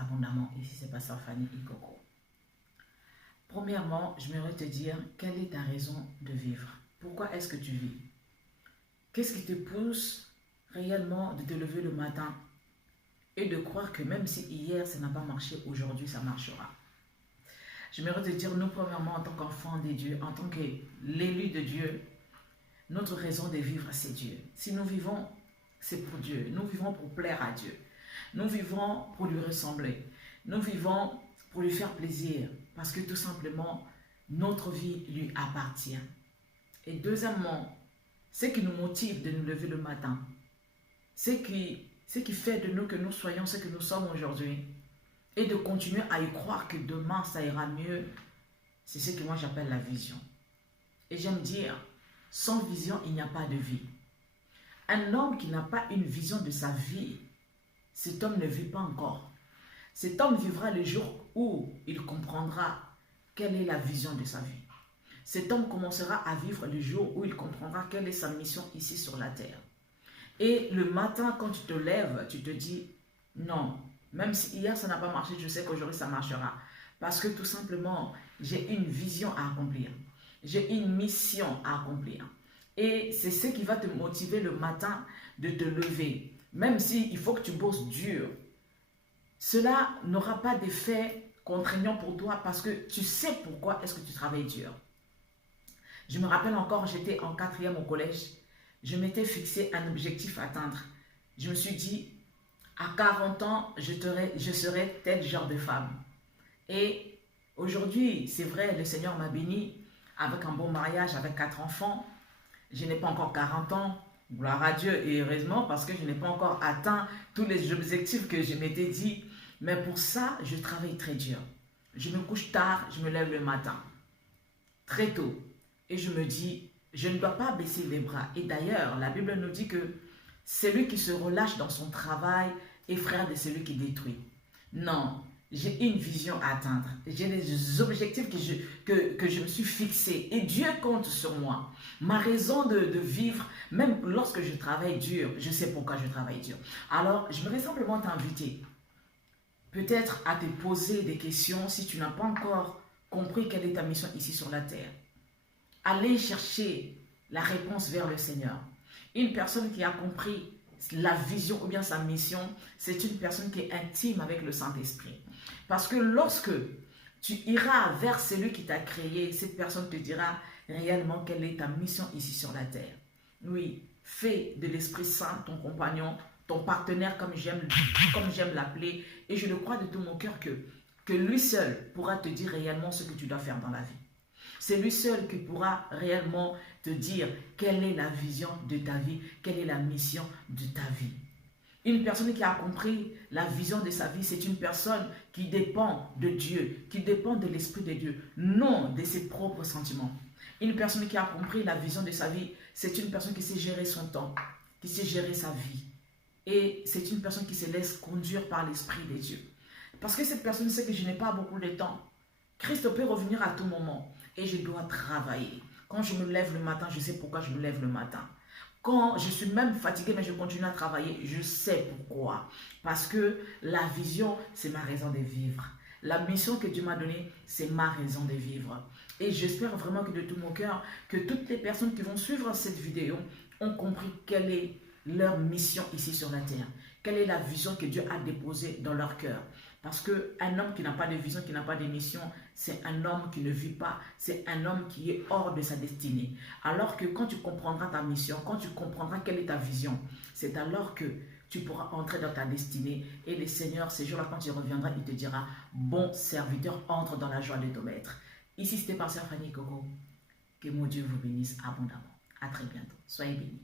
Abondamment, ici c'est Pasteur Fanny Ikoko. Premièrement, j'aimerais te dire quelle est ta raison de vivre. Pourquoi est-ce que tu vis? Qu'est-ce qui te pousse réellement de te lever le matin et de croire que même si hier ça n'a pas marché, aujourd'hui ça marchera? J'aimerais te dire, nous premièrement en tant qu'enfants de Dieu, en tant que l'élu de Dieu, notre raison de vivre c'est Dieu. Si nous vivons, c'est pour Dieu. Nous vivons pour plaire à Dieu. Nous vivons pour lui ressembler. Nous vivons pour lui faire plaisir. Parce que tout simplement, notre vie lui appartient. Et deuxièmement, ce qui nous motive de nous lever le matin, ce qui fait de nous que nous soyons ce que nous sommes aujourd'hui, et de continuer à y croire que demain ça ira mieux, c'est ce que moi j'appelle la vision. Et j'aime dire, sans vision, il n'y a pas de vie. Un homme qui n'a pas une vision de sa vie, cet homme ne vit pas encore. Cet homme vivra le jour où il comprendra quelle est la vision de sa vie. Cet homme commencera à vivre le jour où il comprendra quelle est sa mission ici sur la terre. Et le matin, quand tu te lèves, tu te dis, non, même si hier ça n'a pas marché, je sais qu'aujourd'hui ça marchera. Parce que tout simplement, j'ai une vision à accomplir. J'ai une mission à accomplir. Et c'est ce qui va te motiver le matin de te lever. Même s'il faut que tu bosses dur, cela n'aura pas d'effet contraignant pour toi parce que tu sais pourquoi est-ce que tu travailles dur. Je me rappelle encore, j'étais en 4e au collège. Je m'étais fixé un objectif à atteindre. Je me suis dit, à 40 ans, je serai tel genre de femme. Et aujourd'hui, c'est vrai, le Seigneur m'a béni avec un bon mariage, avec 4 enfants. Je n'ai pas encore 40 ans, gloire à Dieu et heureusement parce que je n'ai pas encore atteint tous les objectifs que je m'étais dit. Mais pour ça, je travaille très dur. Je me couche tard, je me lève le matin, très tôt. Et je me dis, je ne dois pas baisser les bras. Et d'ailleurs, la Bible nous dit que celui qui se relâche dans son travail est frère de celui qui détruit. Non, j'ai une vision à atteindre. J'ai des objectifs que je me suis fixés. Et Dieu compte sur moi. Ma raison de vivre, même lorsque je travaille dur, je sais pourquoi je travaille dur. Alors, je voudrais simplement t'inviter peut-être à te poser des questions si tu n'as pas encore compris quelle est ta mission ici sur la terre. Allez chercher la réponse vers le Seigneur. Une personne qui a compris la vision ou bien sa mission, c'est une personne qui est intime avec le Saint-Esprit. Parce que lorsque tu iras vers celui qui t'a créé, cette personne te dira réellement quelle est ta mission ici sur la terre. Oui, fais de l'Esprit Saint ton compagnon, ton partenaire comme j'aime l'appeler. Et je le crois de tout mon cœur que lui seul pourra te dire réellement ce que tu dois faire dans la vie. C'est lui seul qui pourra réellement te dire quelle est la vision de ta vie, quelle est la mission de ta vie. Une personne qui a compris la vision de sa vie, c'est une personne qui dépend de Dieu, qui dépend de l'Esprit de Dieu, non de ses propres sentiments. Une personne qui a compris la vision de sa vie, c'est une personne qui sait gérer son temps, qui sait gérer sa vie. Et c'est une personne qui se laisse conduire par l'Esprit de Dieu. Parce que cette personne sait que je n'ai pas beaucoup de temps. Christ peut revenir à tout moment et je dois travailler. Quand je me lève le matin, je sais pourquoi je me lève le matin. Quand je suis même fatiguée, mais je continue à travailler, je sais pourquoi. Parce que la vision, c'est ma raison de vivre. La mission que Dieu m'a donnée, c'est ma raison de vivre. Et j'espère vraiment que de tout mon cœur, que toutes les personnes qui vont suivre cette vidéo ont compris quelle est leur mission ici sur la terre. Quelle est la vision que Dieu a déposée dans leur cœur. Parce qu'un homme qui n'a pas de vision, qui n'a pas de mission, c'est un homme qui ne vit pas, c'est un homme qui est hors de sa destinée. Alors que quand tu comprendras ta mission, quand tu comprendras quelle est ta vision, c'est alors que tu pourras entrer dans ta destinée. Et le Seigneur, ces jours-là, quand il reviendra, il te dira, bon serviteur, entre dans la joie de ton maître. Ici, c'était Pasteur Fanny Ikoko. Que mon Dieu vous bénisse abondamment. À très bientôt. Soyez bénis.